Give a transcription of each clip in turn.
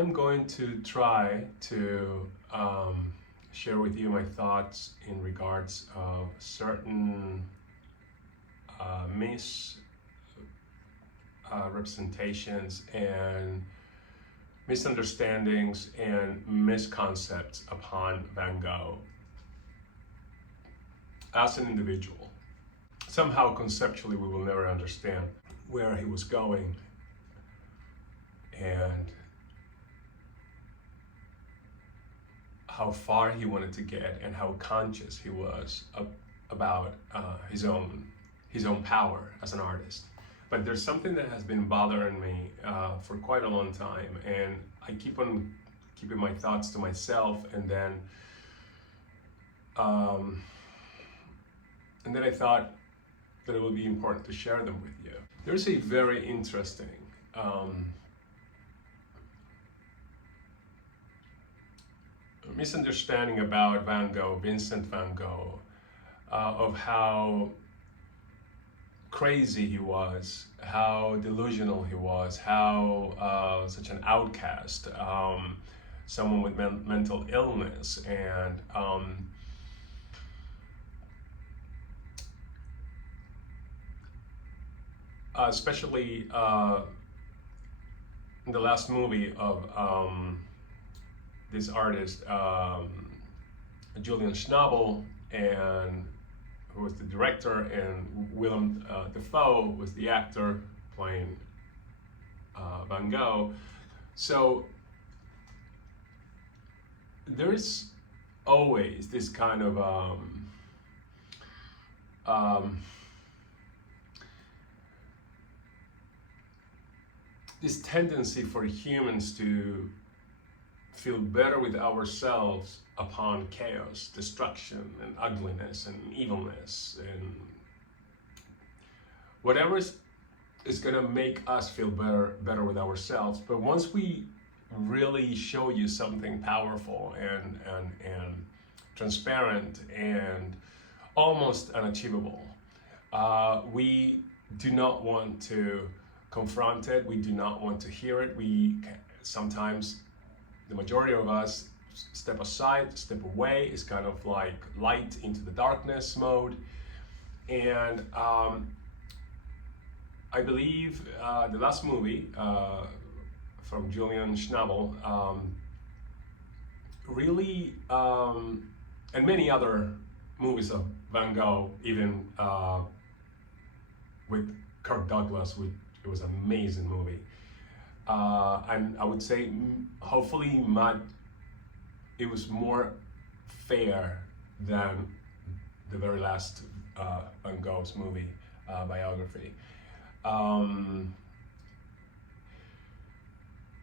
I'm going to try to share with you my thoughts in regards of certain misrepresentations and misunderstandings and misconceptions upon Van Gogh as an individual. Somehow conceptually we will never understand where he was going and how far he wanted to get and how conscious he was about his own power as an artist. But there's something that has been bothering me for quite a long time, and I keep on keeping my thoughts to myself, and then I thought that it would be important to share them with you. There's a very interesting misunderstanding about Van Gogh, Vincent van Gogh, of how crazy he was, how delusional he was, how such an outcast, someone with mental illness, and especially in the last movie of this artist, Julian Schnabel, and who was the director, and Willem Dafoe was the actor playing Van Gogh. So there's always this kind of this tendency for humans to feel better with ourselves upon chaos, destruction, and ugliness, and evilness, and whatever is going to make us feel better with ourselves. But once we really show you something powerful and transparent and almost unachievable, we do not want to confront it. We do not want to hear it. We sometimes, the majority of us, step aside, step away. It's kind of like light into the darkness mode. And I believe the last movie from Julian Schnabel really, and many other movies of Van Gogh, even with Kirk Douglas, it was an amazing movie. And I would say, hopefully, it was more fair than the very last Van Gogh's movie, biography.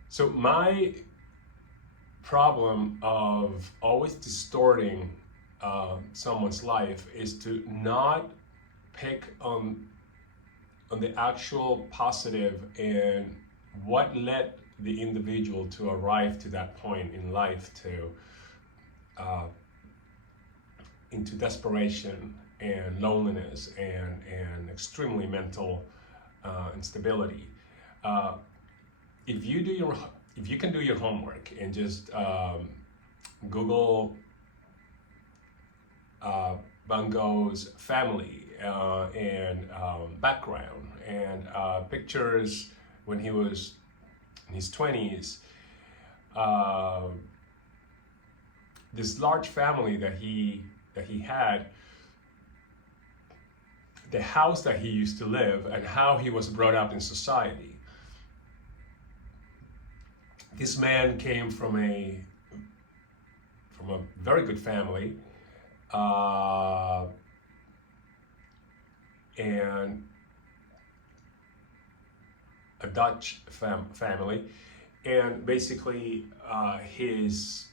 So my problem of always distorting someone's life is to not pick on the actual positive and what led the individual to arrive to that point in life, to into desperation and loneliness and extremely mental instability. If you can do your homework and just Google Van Gogh's family and background and pictures when he was in his 20s, this large family that he had, the house that he used to live, and how he was brought up in society. This man came from a very good family, and a Dutch family, and basically his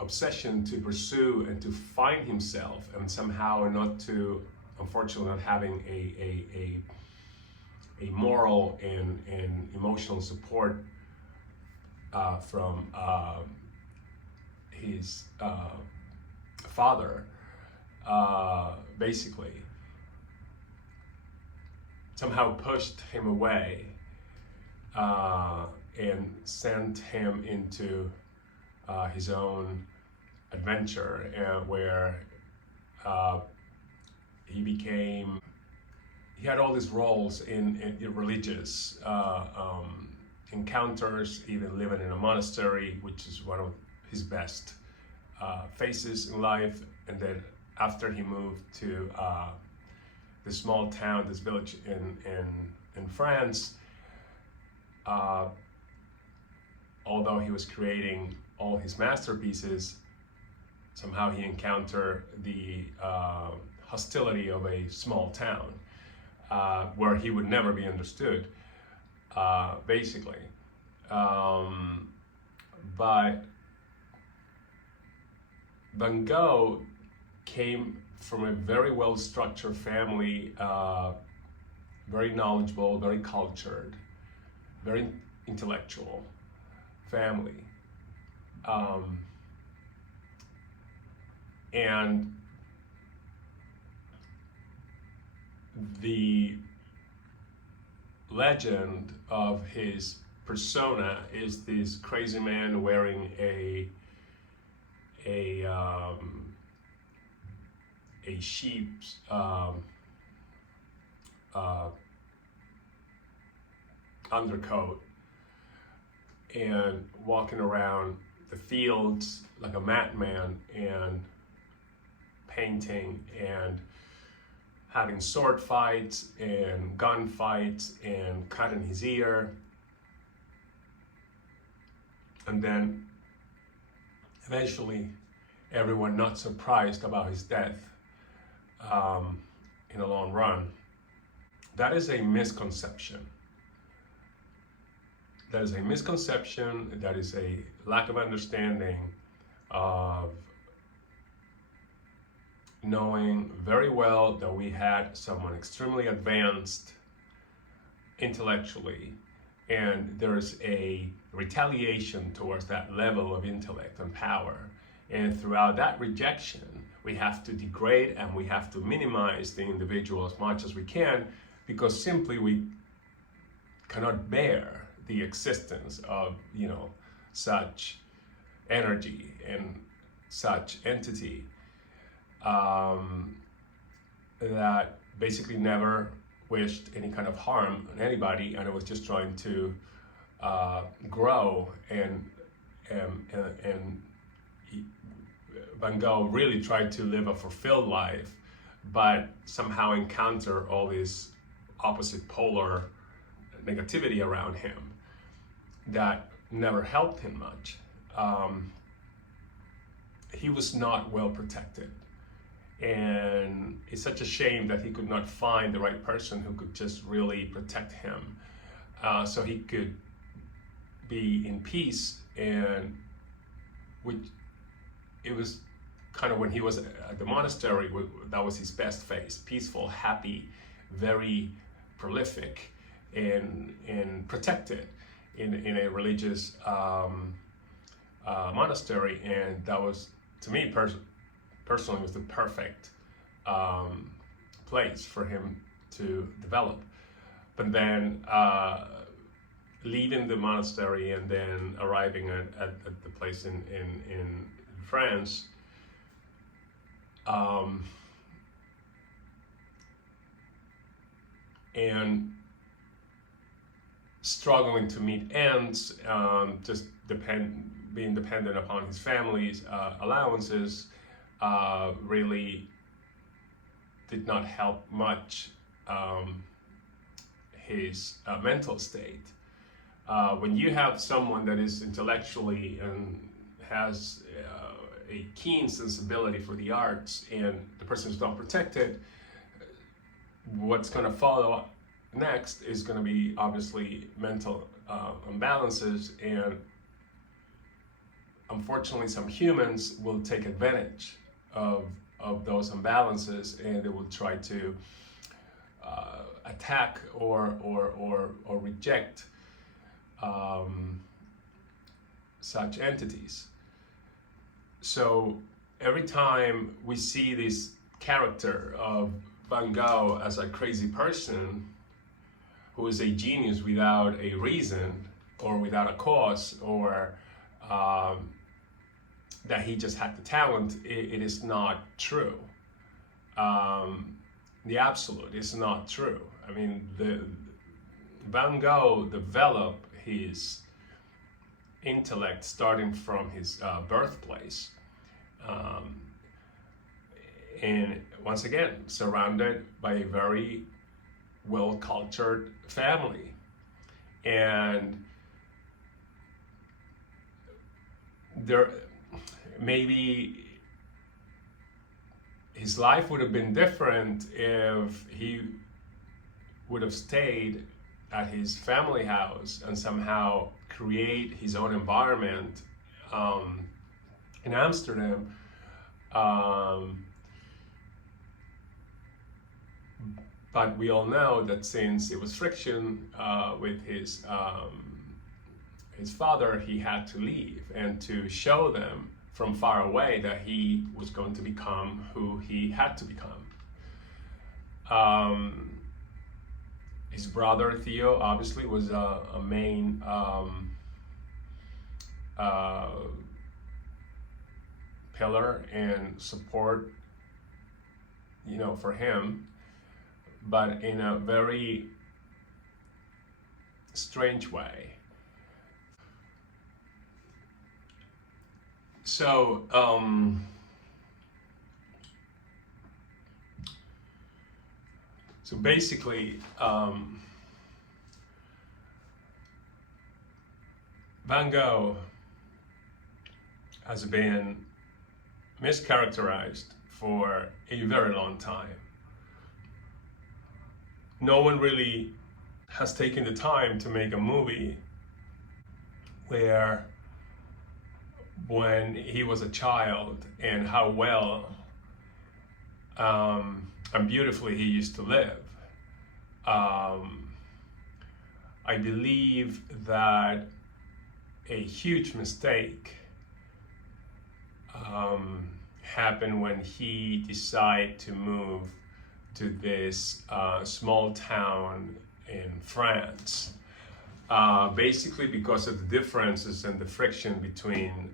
obsession to pursue and to find himself, and somehow not to, unfortunately, not having a moral and emotional support from his father, basically somehow pushed him away and sent him into his own adventure, where he had all these roles in religious encounters, even living in a monastery, which is one of his best phases in life. And then after he moved to this small town, this village in France, although he was creating all his masterpieces, somehow he encountered the hostility of a small town where he would never be understood, basically. But Van Gogh came from a very well-structured family, very knowledgeable, very cultured, very intellectual family. And the legend of his persona is this crazy man wearing a sheep's undercoat and walking around the fields like a madman and painting and having sword fights and gun fights and cutting his ear. And then eventually everyone not surprised about his death in the long run. That is a misconception. That is a misconception. That is a lack of understanding of knowing very well that we had someone extremely advanced intellectually, and there's a retaliation towards that level of intellect and power. And throughout that rejection, we have to degrade and we have to minimize the individual as much as we can, because simply we cannot bear the existence of, such energy and such entity that basically never wished any kind of harm on anybody, and it was just trying to grow. And Van Gogh really tried to live a fulfilled life, but somehow encounter all this opposite polar negativity around him that never helped him much. He was not well protected, and it's such a shame that he could not find the right person who could just really protect him, so he could be in peace. And it was kind of when he was at the monastery, that was his best phase: peaceful, happy, very prolific, and protected in a religious monastery. And that was, to me personally, was the perfect place for him to develop. But then leaving the monastery and then arriving at the place in France, and struggling to meet ends, just being dependent upon his family's allowances, really did not help much his mental state. When you have someone that is intellectually and has a keen sensibility for the arts, and the person is not protected, what's going to follow next is going to be obviously mental imbalances. And unfortunately, some humans will take advantage of those imbalances, and they will try to attack or reject such entities. So every time we see this character of Van Gogh as a crazy person who is a genius without a reason or without a cause, or that he just had the talent, it is not true. The absolute is not true. I mean, Van Gogh developed his intellect starting from his birthplace, and once again surrounded by a very well-cultured family. And there, maybe his life would have been different if he would have stayed at his family house and somehow create his own environment in Amsterdam. But we all know that since it was friction with his father, he had to leave and to show them from far away that he was going to become who he had to become. His brother Theo obviously was a main pillar and support, for him, but in a very strange way. So basically, Van Gogh has been mischaracterized for a very long time. No one really has taken the time to make a movie where, when he was a child, and how well and beautifully he used to live. I believe that a huge mistake happened when he decided to move to this small town in France, basically because of the differences and the friction between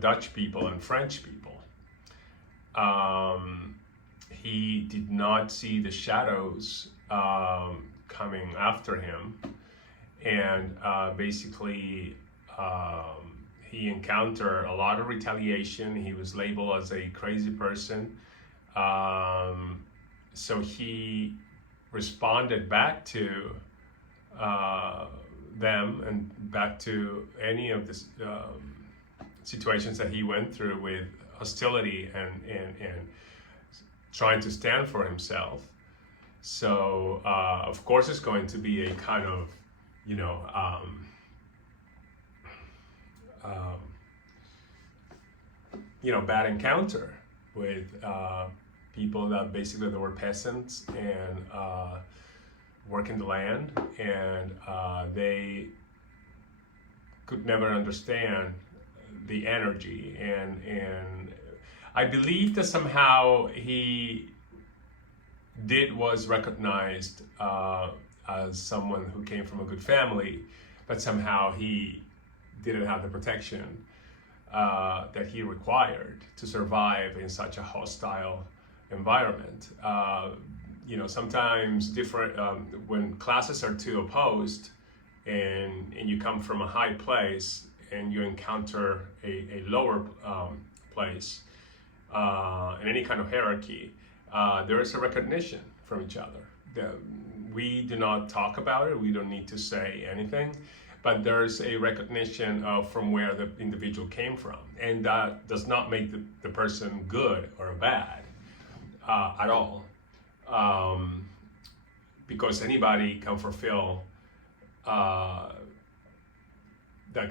Dutch people and French people. He did not see the shadows coming after him, and basically he encountered a lot of retaliation. He was labeled as a crazy person. So he responded back to them and back to any of the situations that he went through with hostility and trying to stand for himself. So of course it's going to be a kind of bad encounter with people that basically they were peasants and working the land, and they could never understand the energy, and I believe that somehow he was recognized as someone who came from a good family, but somehow he didn't have the protection that he required to survive in such a hostile environment. Sometimes different when classes are too opposed, and you come from a high place and you encounter a lower place in any kind of hierarchy, there is a recognition from each other. We do not talk about it, we don't need to say anything, but there's a recognition of from where the individual came from, and that does not make the person good or bad at all, because anybody can fulfill that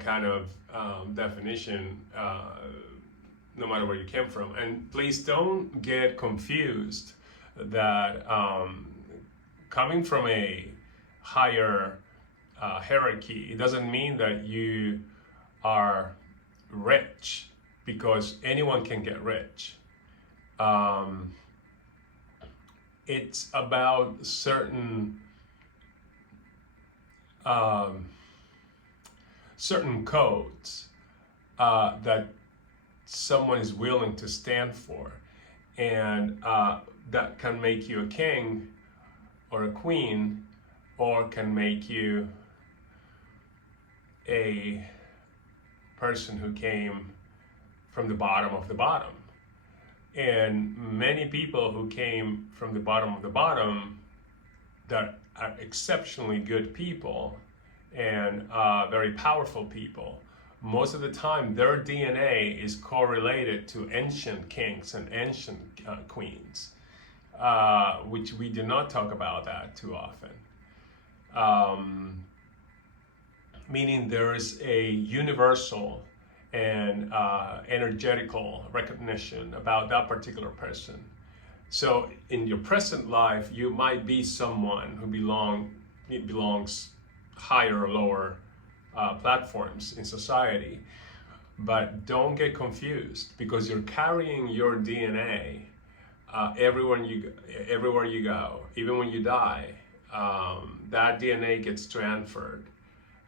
kind of definition no matter where you came from. And please don't get confused that coming from a higher hierarchy, it doesn't mean that you are rich, because anyone can get rich. It's about certain um, certain codes that someone is willing to stand for, and that can make you a king or a queen, or can make you a person who came from the bottom of the bottom. And many people who came from the bottom of the bottom that are exceptionally good people and very powerful people, most of the time their DNA is correlated to ancient kings and ancient queens, which we do not talk about that too often. Meaning there is a universal and energetical recognition about that particular person. So in your present life, you might be someone who belongs higher or lower platforms in society, but don't get confused, because you're carrying your DNA everywhere you go. Even when you die, that DNA gets transferred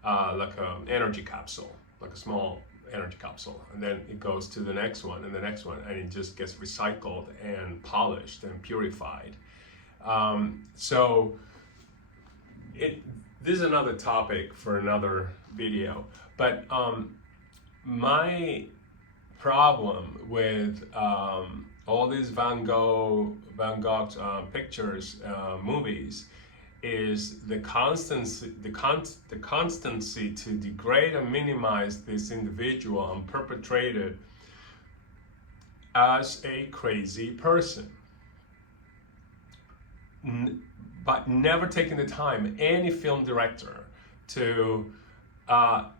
like an energy capsule, like a small energy capsule, and then it goes to the next one and the next one, and it just gets recycled and polished and purified. So this is another topic for another video, but my problem with all these Van Gogh's pictures, movies, is the constancy to degrade and minimize this individual and perpetrate it as a crazy person, but never taking the time, any film director, to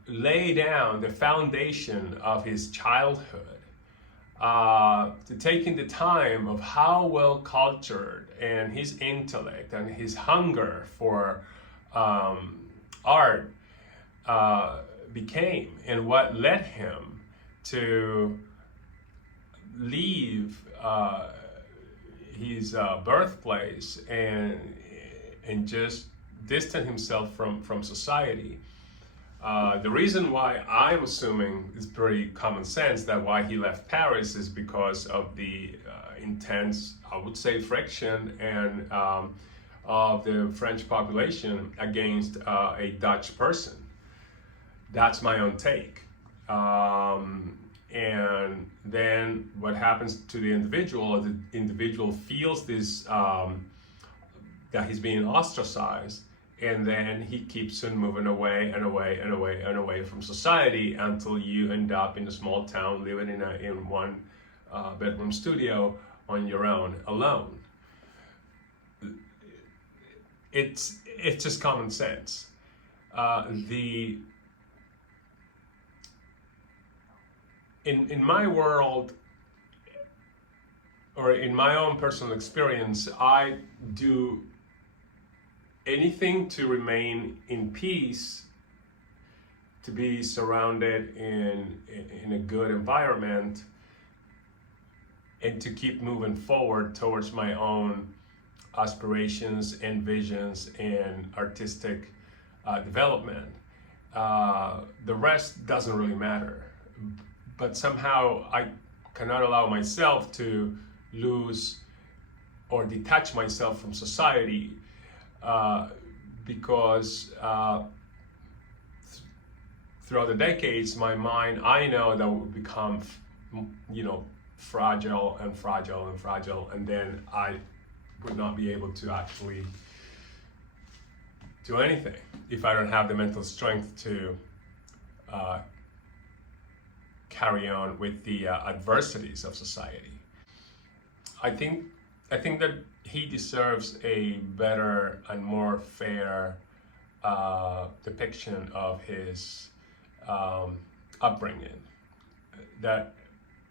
lay down the foundation of his childhood, to taking the time of how well cultured and his intellect and his hunger for art became, and what led him to leave his birthplace and just distance himself from society. The reason why I'm assuming is pretty common sense that why he left Paris is because of the intense, I would say, friction and of the French population against a Dutch person. That's my own take. And then what happens to the individual feels this, that he's being ostracized, and then he keeps on moving away and away and away and away from society until you end up in a small town living in one bedroom studio on your own, alone. It's just common sense. In my world, or in my own personal experience, I do anything to remain in peace, to be surrounded in a good environment, and to keep moving forward towards my own aspirations and visions and artistic development. The rest doesn't really matter. But somehow I cannot allow myself to lose or detach myself from society, because throughout the decades, my mind, I know that would become, fragile and fragile and fragile, and then I would not be able to actually do anything if I don't have the mental strength to carry on with the adversities of society. I think that he deserves a better and more fair depiction of his upbringing. That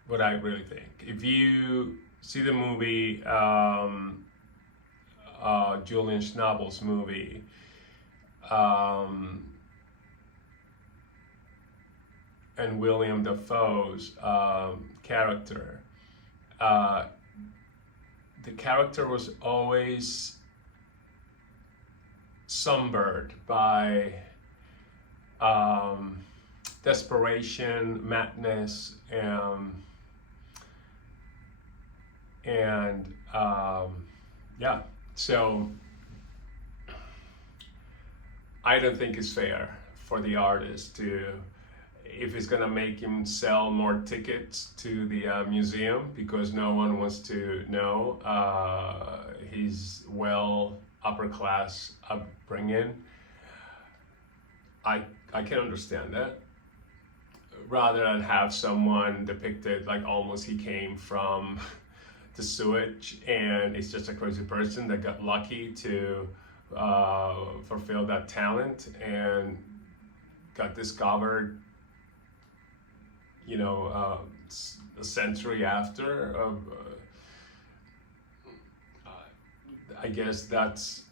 what I really think. If you see the movie, Julian Schnabel's movie, and William Dafoe's character, the character was always sombred by desperation, madness, and yeah. So I don't think it's fair for the artist to, if it's gonna make him sell more tickets to the museum because no one wants to know his upper class upbringing. I can understand that. Rather than have someone depicted like almost he came from the sewage and it's just a crazy person that got lucky to fulfill that talent and got discovered, a century after. I guess that's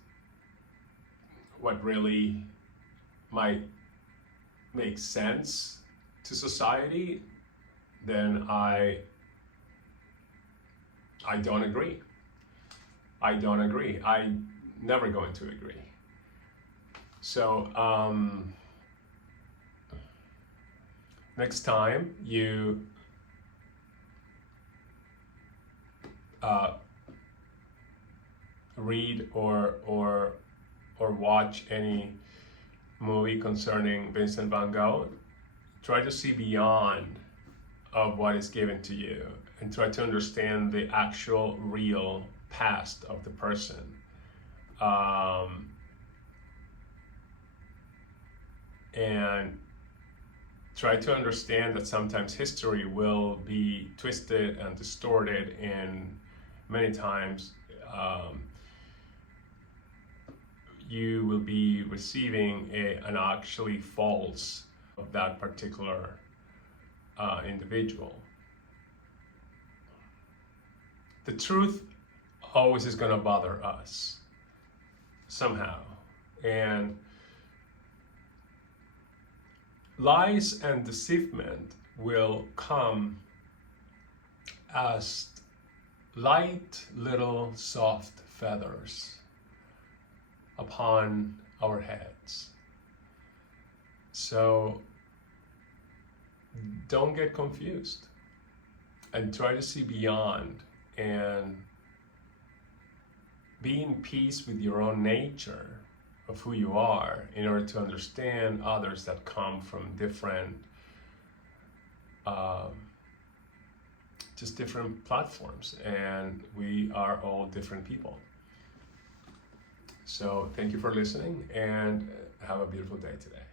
what really might make sense to society. Then I don't agree. I'm never going to agree. So next time you read or watch any movie concerning Vincent van Gogh, try to see beyond of what is given to you and try to understand the actual real past of the person. And try to understand that sometimes history will be twisted and distorted, and many times you will be receiving an actually false of that particular individual. The truth always is going to bother us somehow, and lies and deceivement will come as light little soft feathers upon our heads. So don't get confused and try to see beyond and be in peace with your own nature of who you are in order to understand others that come from different different platforms, and we are all different people. So thank you for listening and have a beautiful day today.